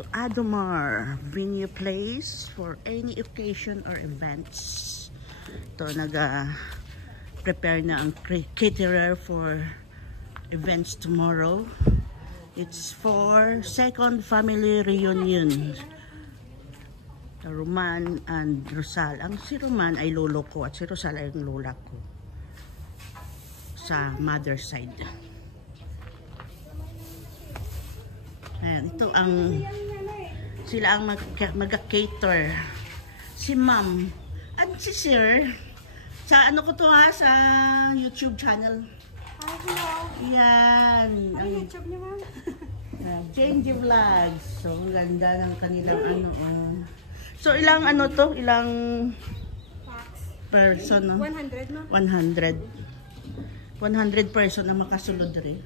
to Adomar Venue Place for any occasion or events. Ito, prepare na ang caterer for events tomorrow. It's for second family reunion. Roman and Rosal. Ang si Roman ay lolo ko at si Rosal ay ang lola ko sa mother side. Ayan, ito ang sila ang mag-cater. Si ma'am at si sir sa ano ko to ha, sa YouTube channel. Hello. Yan. Ano YouTube niyo, ma'am? Change Vlogs. So, ang ganda ng kanilang ano. So, ilang ano to? Ilang person? No? 100, no? 100. 100 person ang makasulod rin.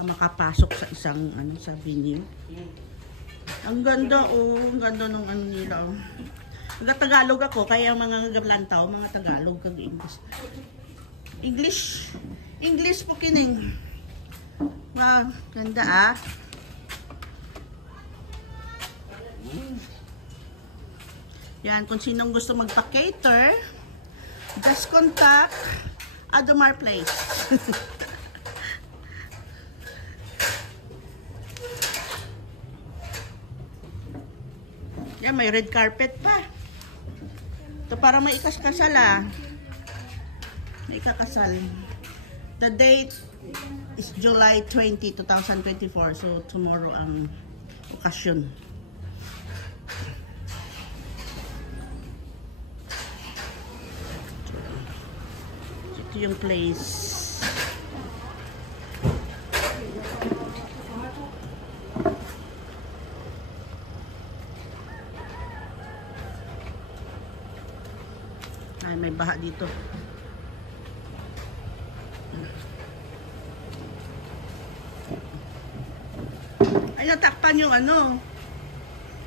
Ang makapasok sa isang ano, sa venue. Ang ganda ang ganda ng ano nila. Tagalog ako, kaya mga gablantaw, mga Tagalog kag English po kining. Wow, ganda Yan, kung sinong gusto magpa-cater, just contact Adomar Place. Yan, may red carpet pa. Ito para may ikaskasal May ikakasal. The date is July 20, 2024. So, tomorrow ang okasyon. Ito yung place. Ay, may baha dito. Ay, natakpan yung ano.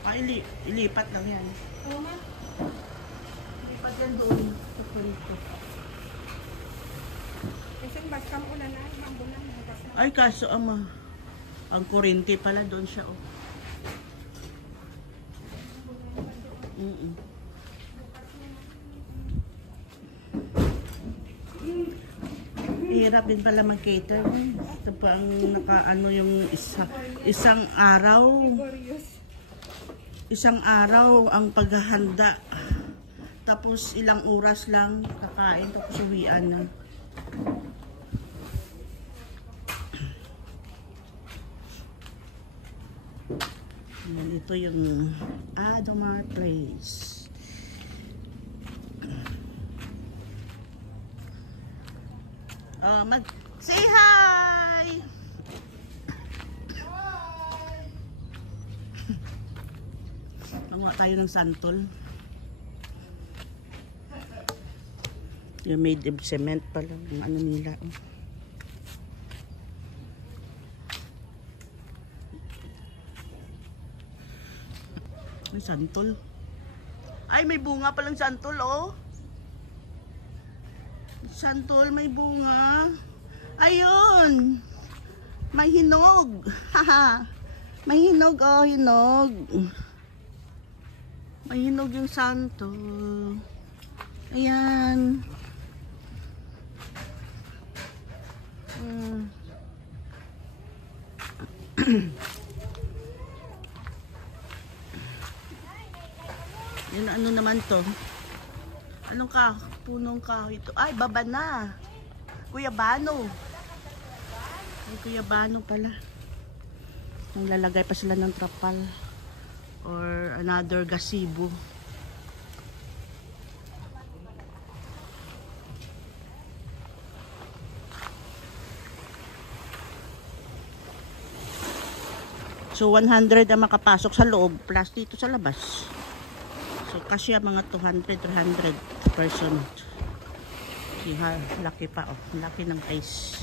Ay, ilipat lang yan. Oo, ma'am. Ilipat yan doon. Ito. Kasi baskam ulan na, ma'am, bulan. Ay, kaso ang kuryente pala doon siya, Hirap din pala mag-cater. Ito pa ang nakaano yung isang araw. Isang araw ang paghahanda. Tapos ilang oras lang kakain tapos uwian na. Ito yung Adomar Place. Say hi! Panguha tayo ng santol. Yung made of cement pala. Yung ano nila. May santol. Ay, may bunga palang santol, Santol, may bunga. Ayun. May hinog. Haha. May hinog, hinog. May hinog yung santol. Ayan. Yan, ano naman to? Anong punong kahoy ito? Ay, baba na. Guyabano. Ay, guyabano pala. Lalagay pa sila ng trapal. Or another gazebo. So, 100 ang makapasok sa loob. Plus dito sa labas. So, kasi mga 200, 300 person. Laki pa, laki ng place.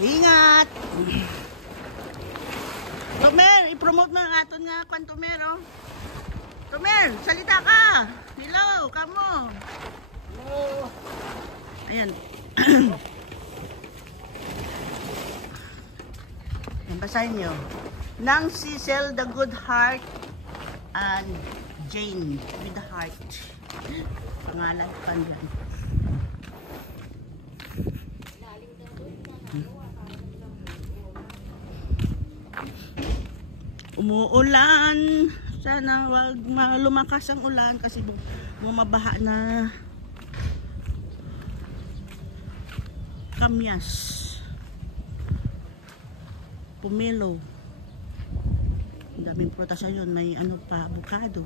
Ingat! Tomer, i-promote mo ang aton nga kwan, Tomer, Tomer, salita ka! Hello, kamo! Hello! Ayan. Yan, basahin nyo. Nang Cecil, the Good Heart, and Jane with the Heart. Pangalan pa yan. Umuulan. Sana wag lumakas ang ulan kasi bumabaha na. Kamyas. Pomelo. Ang daming prutas yun. May ano pa, avocado.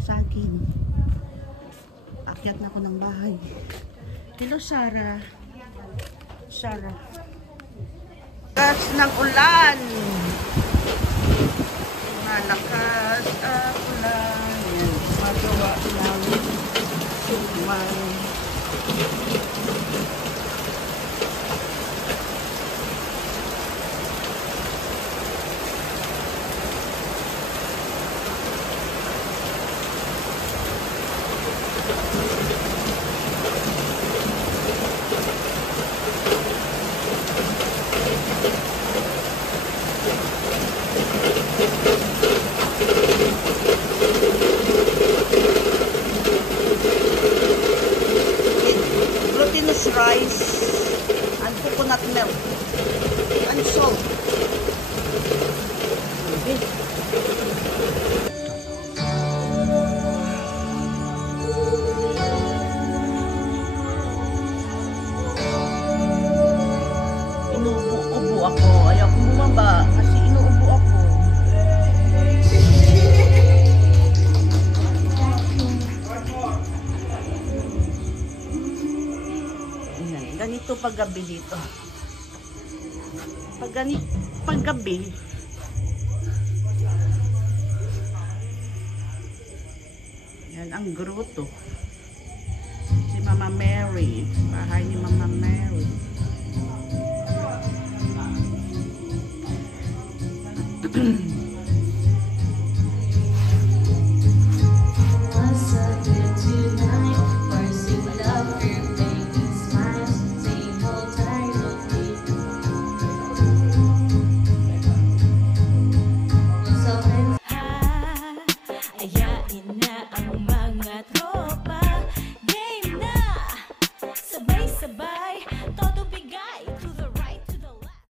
Saging. Akyat na ako ng bahay. Hello, Sarah. Sarah. Lakas ng ulan. Malakas ang ulan. Yan. Magawa lang. Glutinous rice and coconut milk and salt. Okay. Inuubo ako. Ayaw ko bumaba kasi inuubo ako. Ganito paggabi dito. Paggabi. Yan ang grotto. Si Mama Mary. Bahay ni Mama Mary. Ayain na ang mga tropa.